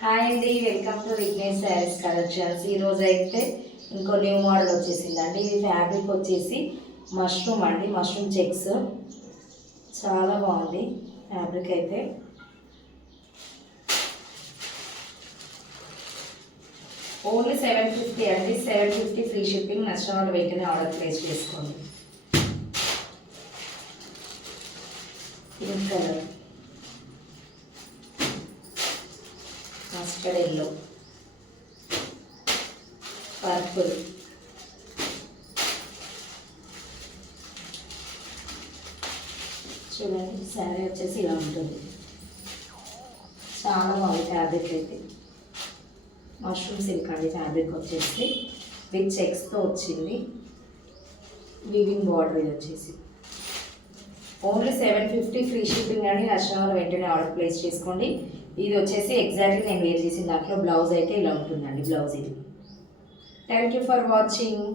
Hi అండి, welcome to Vignesh saris collections. ఈరోజు అయితే ఇంకో న్యూ మోడల్ వచ్చేసిందండి. ఇది ఫ్యాబ్రిక్ వచ్చేసి మష్రూమ్ అండి, మష్రూమ్ చెక్స్. చాలా బాగుంది ఫ్యాబ్రిక్ అయితే. ఓన్లీ 750 అండి, 750 ఫ్రీ షిప్పింగ్. నచ్చిన వాళ్ళు వెంటనే ఆర్డర్ ప్లేస్ చేసుకోండి. Pink colour, mustard yellow, purple, చూడండి శారీ వచ్చేసి ఇలా ఉంటుంది. చాలా బాగుంది ఫ్యాబ్రిక్ అయితే. మష్రూమ్ సిల్క్ అండి ఫ్యాబ్రిక్ వచ్చేసి, విత్ చెక్స్తో వచ్చింది. వీవింగ్ బార్డర్ ఇది వచ్చేసి ఓన్లీ 750 ఫ్రీ షిప్పింగ్ అండి. నచ్చిన వాళ్ళు వెంటనే ఆర్డర్ ప్లేస్ చేసుకోండి. ఇది వచ్చేసి ఎగ్జాక్ట్లీ నేను వేర్ చేసిన దాంట్లో బ్లౌజ్ అయితే ఇలా ఉంటుందండి. బ్లౌజ్ ఇది. Thank you for watching.